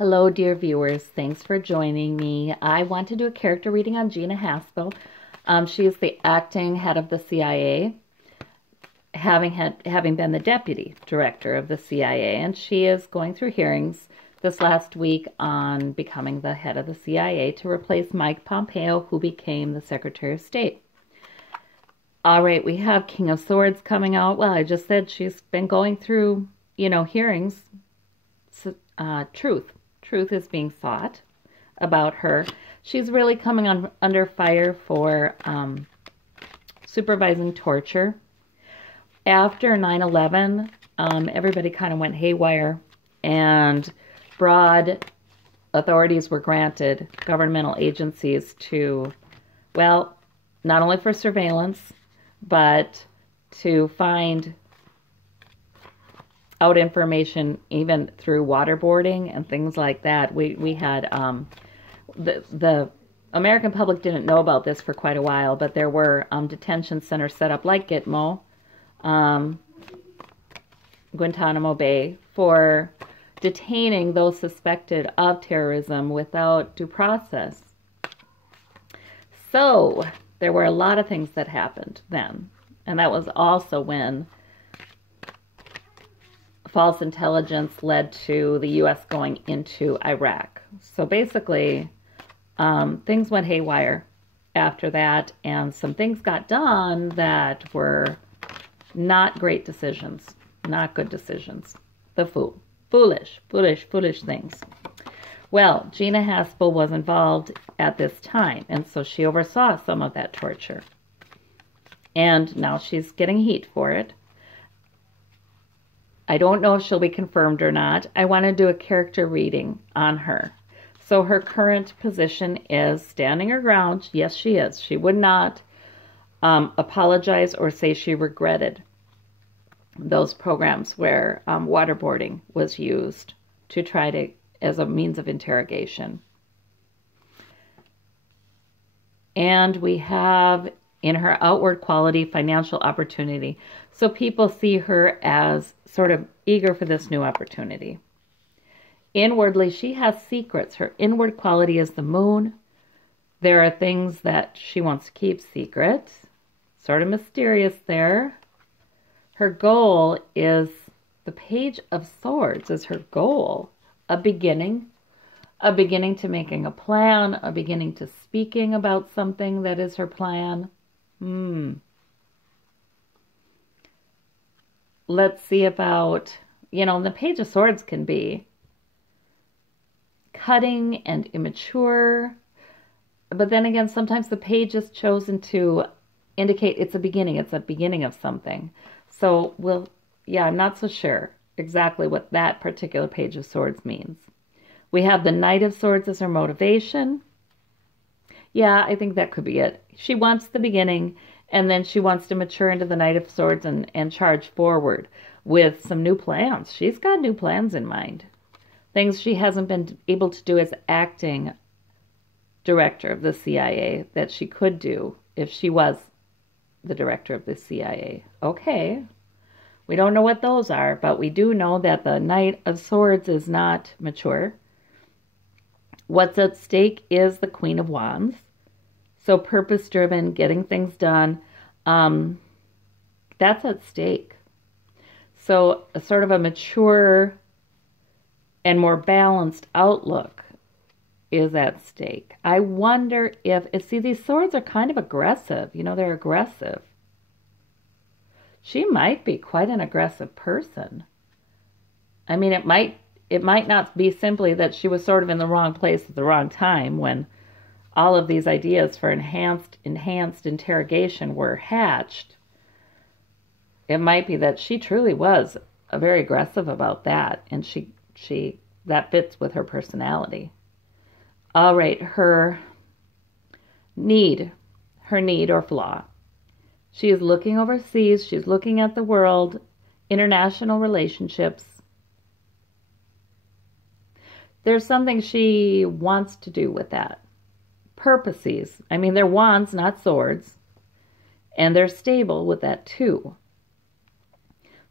Hello, dear viewers. Thanks for joining me. I want to do a character reading on Gina Haspel. She is the acting head of the CIA, having been the deputy director of the CIA, and she is going through hearings this last week on becoming the head of the CIA to replace Mike Pompeo, who became the Secretary of State. All right, we have King of Swords coming out. Well, I just said she's been going through, hearings. Truth is being sought about her. She's really coming under fire for supervising torture. After 9/11, everybody kind of went haywire, and broad authorities were granted governmental agencies to, well, not only for surveillance, but to find out information even through waterboarding and things like that. We had the American public didn't know about this for quite a while, but there were detention centers set up like Gitmo, Guantanamo Bay, for detaining those suspected of terrorism without due process. So there were a lot of things that happened then, and that was also when false intelligence led to the U.S. going into Iraq. So basically, things went haywire after that, and some things got done that were not great decisions, not good decisions. Foolish things. Well, Gina Haspel was involved at this time, and so she oversaw some of that torture. And now she's getting heat for it. I don't know if she'll be confirmed or not. I want to do a character reading on her. So her current position is standing her ground. Yes, she is. She would not apologize or say she regretted those programs where waterboarding was used to try to, as a means of interrogation. And we have in her outward quality financial opportunity. So people see her as sort of eager for this new opportunity. Inwardly, she has secrets. Her inward quality is the moon. There are things that she wants to keep secret. Sort of mysterious there. Her goal is the Page of Swords is her goal. A beginning to making a plan, a beginning to speaking about something that is her plan. Let's see about, the Page of Swords can be cutting and immature. But then again, sometimes the page is chosen to indicate it's a beginning of something. So I'm not so sure exactly what that particular Page of Swords means. We have the Knight of Swords as her motivation. Yeah, I think that could be it. She wants the beginning, and then she wants to mature into the Knight of Swords and charge forward with some new plans. She's got new plans in mind. Things she hasn't been able to do as acting director of the CIA that she could do if she was the director of the CIA. Okay. We don't know what those are, but we do know that the Knight of Swords is not mature. What's at stake is the Queen of Wands. So purpose-driven, getting things done, that's at stake. So a sort of a mature and more balanced outlook is at stake. I wonder see, these swords are kind of aggressive. They're aggressive. She might be quite an aggressive person. I mean, it might not be simply that she was sort of in the wrong place at the wrong time when all of these ideas for enhanced interrogation were hatched. It might be that she truly was very aggressive about that, and that fits with her personality. All right, her need or flaw. She is looking overseas. She's looking at the world, international relationships. There's something she wants to do with that. Purposes. I mean, they're wands, not swords. And they're stable with that too.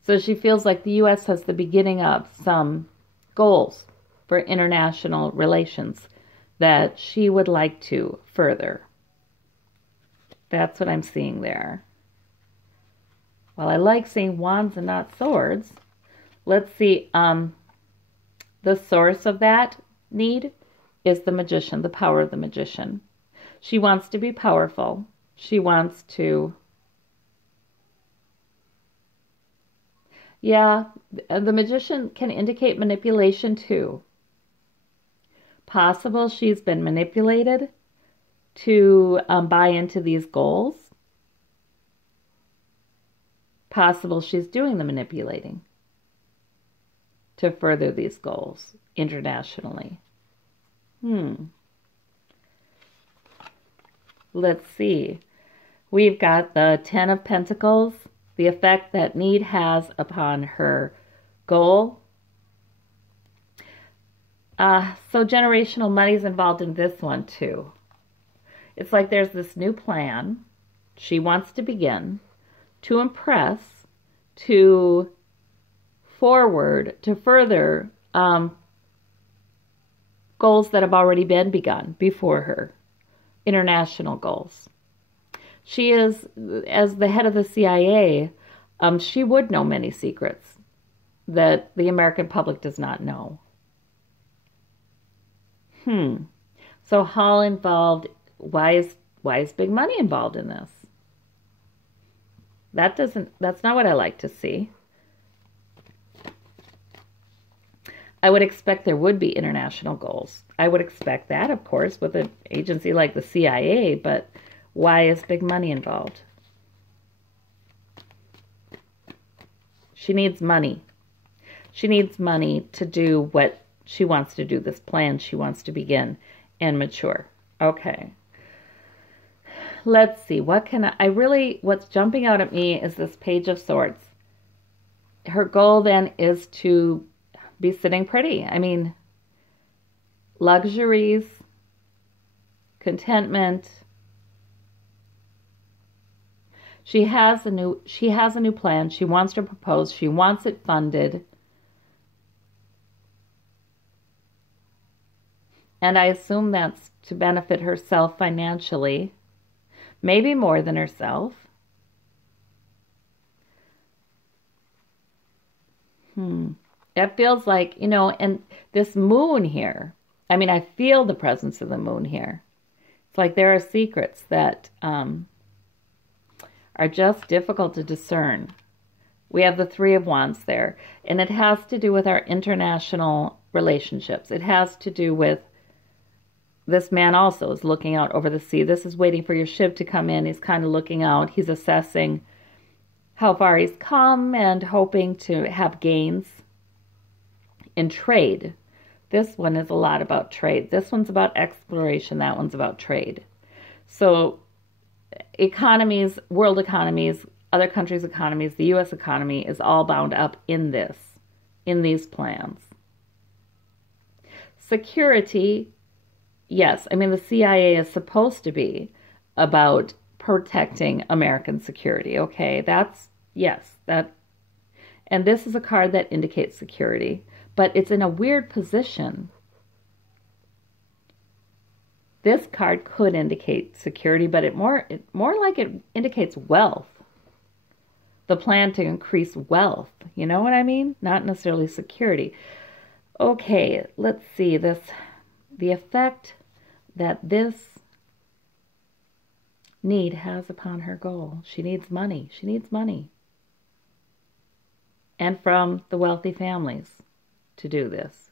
So she feels like the U.S. has the beginning of some goals for international relations that she would like to further. That's what I'm seeing there. Well, I like seeing wands and not swords. Let's see. The source of that need is the magician, the power of the magician. She wants to be powerful. She wants to... Yeah, the magician can indicate manipulation too. Possible she's been manipulated to buy into these goals. Possible she's doing the manipulating to further these goals internationally. Let's see. We've got the Ten of Pentacles, the effect that need has upon her goal. So generational money is involved in this one too. It's like there's this new plan she wants to begin to impress, to forward, to further goals that have already been begun before her, international goals. She is, as the head of the CIA, she would know many secrets that the American public does not know. So how involved, why is big money involved in this? That's not what I like to see. I would expect there would be international goals. I would expect that, of course, with an agency like the CIA, but why is big money involved? She needs money. She needs money to do what she wants to do, this plan she wants to begin and mature. Okay. Let's see. What's jumping out at me is this Page of Swords. Her goal then is to be sitting pretty. I mean, luxuries, contentment. She has a new plan. She wants to propose. She wants it funded. And I assume that's to benefit herself financially, maybe more than herself. It feels like, and this moon here, I mean, I feel the presence of the moon here. It's like there are secrets that are just difficult to discern. We have the Three of Wands there, and it has to do with our international relationships. It has to do with this man also is looking out over the sea. This is waiting for your ship to come in. He's kind of looking out. He's assessing how far he's come and hoping to have gains in trade. This one is a lot about trade. This one's about exploration. That one's about trade. So economies, world economies, other countries' economies, the U.S. economy is all bound up in these plans. Security, yes. I mean, the CIA is supposed to be about protecting American security. Okay, and this is a card that indicates security, but it's in a weird position. This card could indicate security, but it more like it indicates wealth. The plan to increase wealth. You know what I mean? Not necessarily security. Okay, let's see the effect that this need has upon her goal. She needs money. She needs money. And from the wealthy families to do this.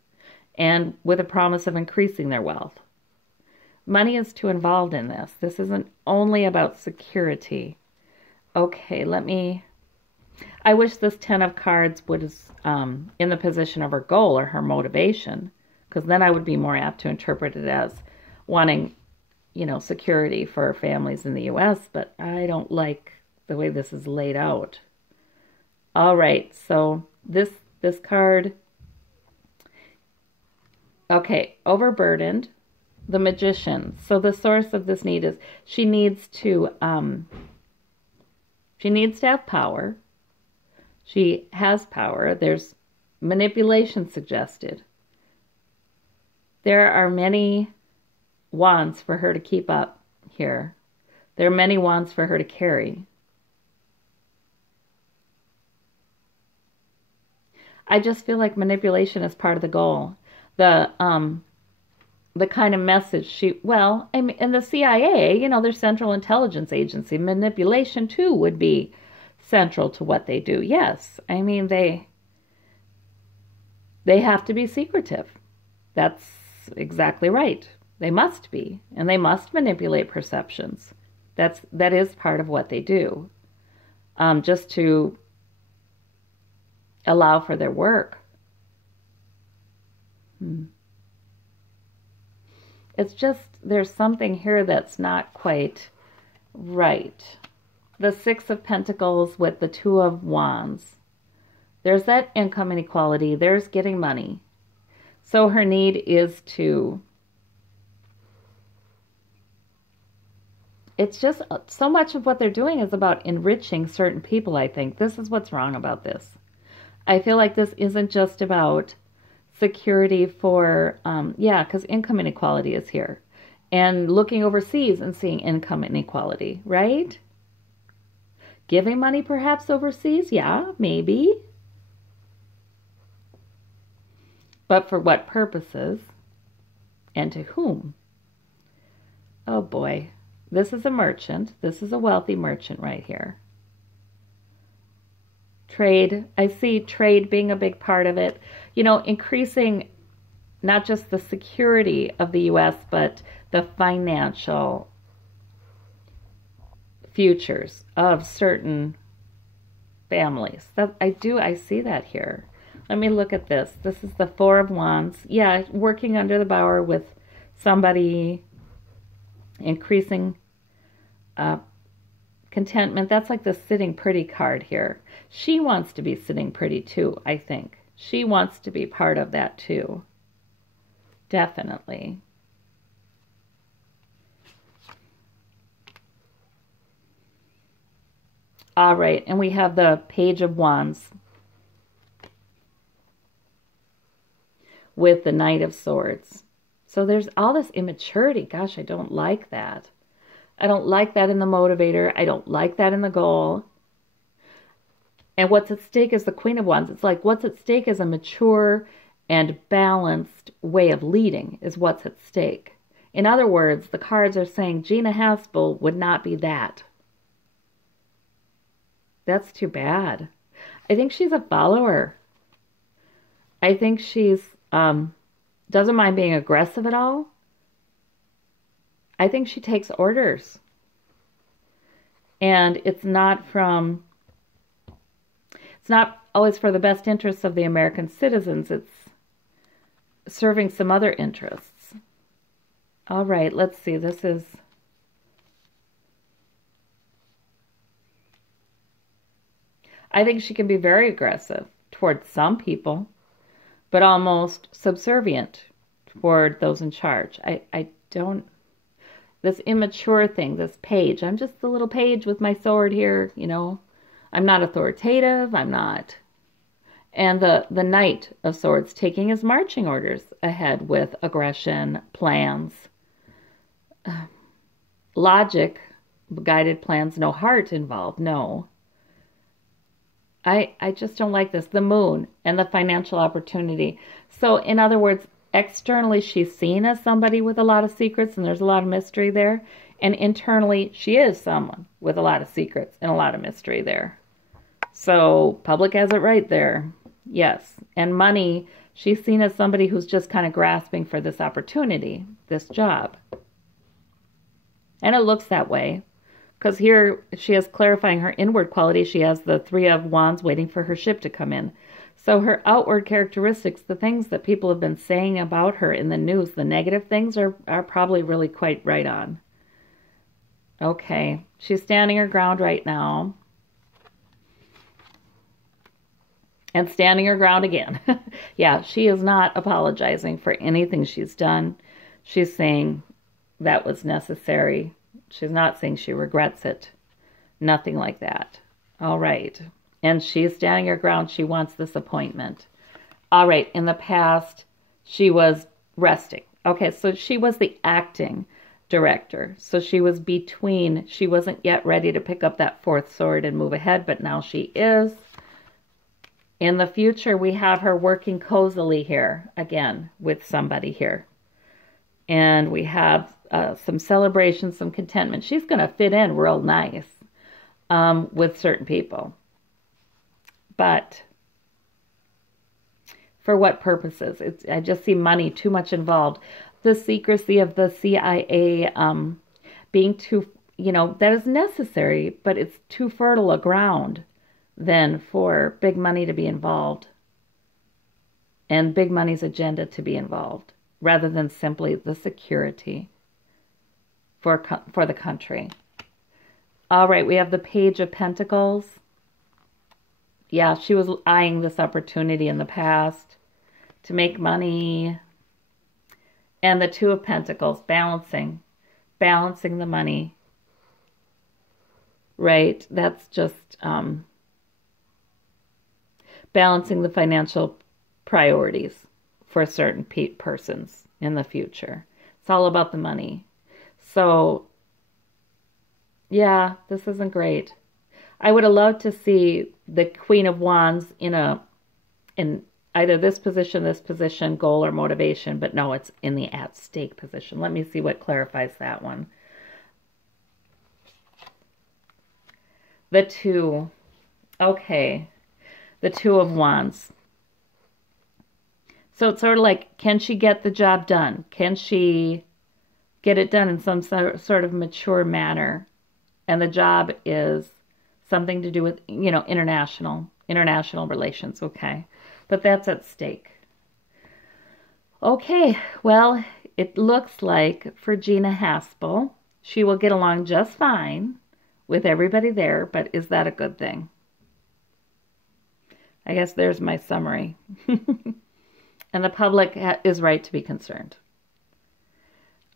And with a promise of increasing their wealth. Money is too involved in this. This isn't only about security. Okay, I wish this Ten of Cards was in the position of her goal or her motivation, because then I would be more apt to interpret it as wanting, security for families in the U.S., but I don't like the way this is laid out. All right, so this card, okay, overburdened, the Magician. So the source of this need is she needs to have power. She has power. There's manipulation suggested. There are many wands for her to keep up here. There are many wands for her to carry. I just feel like manipulation is part of the goal. The kind of message I mean, in the CIA, their Central Intelligence Agency, manipulation too would be central to what they do. Yes, I mean, they have to be secretive. That's exactly right. They must be, and they must manipulate perceptions. That is part of what they do, just to allow for their work. It's just, there's something here that's not quite right. The Six of Pentacles with the Two of Wands. There's that income inequality. There's getting money. So her need is to... It's just, so much of what they're doing is about enriching certain people, I think. This is what's wrong about this. I feel like this isn't just about security for, because income inequality is here. And looking overseas and seeing income inequality, right? Giving money perhaps overseas? Yeah, maybe. But for what purposes? And to whom? Oh boy. This is a merchant. This is a wealthy merchant right here. Trade. I see trade being a big part of it. Increasing not just the security of the U.S., but the financial futures of certain families. I see that here. Let me look at this. This is the Four of Wands. Yeah, working under the bower with somebody, increasing contentment. That's like the sitting pretty card here. She wants to be sitting pretty too, I think. She wants to be part of that too. Definitely. All right, and we have the Page of Wands with the Knight of Swords. So there's all this immaturity. Gosh, I don't like that. I don't like that in the motivator. I don't like that in the goal. And what's at stake is the Queen of Wands. It's like what's at stake is a mature and balanced way of leading is what's at stake. In other words, the cards are saying Gina Haspel would not be that. That's too bad. I think she's a follower. I think she's doesn't mind being aggressive at all. I think she takes orders. And it's not always for the best interests of the American citizens. It's serving some other interests. All right, let's see. This is... I think she can be very aggressive towards some people, but almost subservient toward those in charge. I don't... This immature thing, this page. I'm just the little page with my sword here, I'm not authoritative. I'm not... And the Knight of Swords taking his marching orders ahead with aggression, plans, logic, guided plans, no heart involved, no. I just don't like this. The Moon and the financial opportunity. So in other words, externally she's seen as somebody with a lot of secrets and there's a lot of mystery there. And internally she is someone with a lot of secrets and a lot of mystery there. So public has it right there. Yes. And money, she's seen as somebody who's just kind of grasping for this opportunity, this job. And it looks that way. Because here she is clarifying her inward quality. She has the Three of Wands waiting for her ship to come in. So her outward characteristics, the things that people have been saying about her in the news, the negative things are probably really quite right on. Okay. She's standing her ground right now. And standing her ground again. Yeah, she is not apologizing for anything she's done. She's saying that was necessary. She's not saying she regrets it. Nothing like that. All right. And she's standing her ground. She wants this appointment. All right. In the past, she was resting. Okay, so she was the acting director. So she was between, she wasn't yet ready to pick up that fourth sword and move ahead, but now she is. In the future, we have her working cozily here again with somebody here. And we have some celebration, some contentment. She's going to fit in real nice with certain people. But for what purposes? I just see money too much involved. The secrecy of the CIA being too, that is necessary, but it's too fertile a ground then for big money to be involved and big money's agenda to be involved rather than simply the security for the country. All right, we have the Page of Pentacles. Yeah, she was eyeing this opportunity in the past to make money. And the Two of Pentacles, balancing the money. Right, that's just balancing the financial priorities for certain persons in the future. It's all about the money. So, yeah, this isn't great. I would have loved to see the Queen of Wands in either this position, goal or motivation, but no, it's in the at stake position. Let me see what clarifies that one. The Two. Okay. The Two of Wands. So it's sort of like, can she get the job done? Can she get it done in some sort of mature manner? And the job is something to do with, international relations, okay? But that's at stake. Okay, well, it looks like for Gina Haspel, she will get along just fine with everybody there, but is that a good thing? I guess there's my summary. And the public is right to be concerned.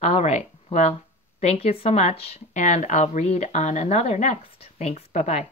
All right. Well, thank you so much. And I'll read on another next. Thanks. Bye-bye.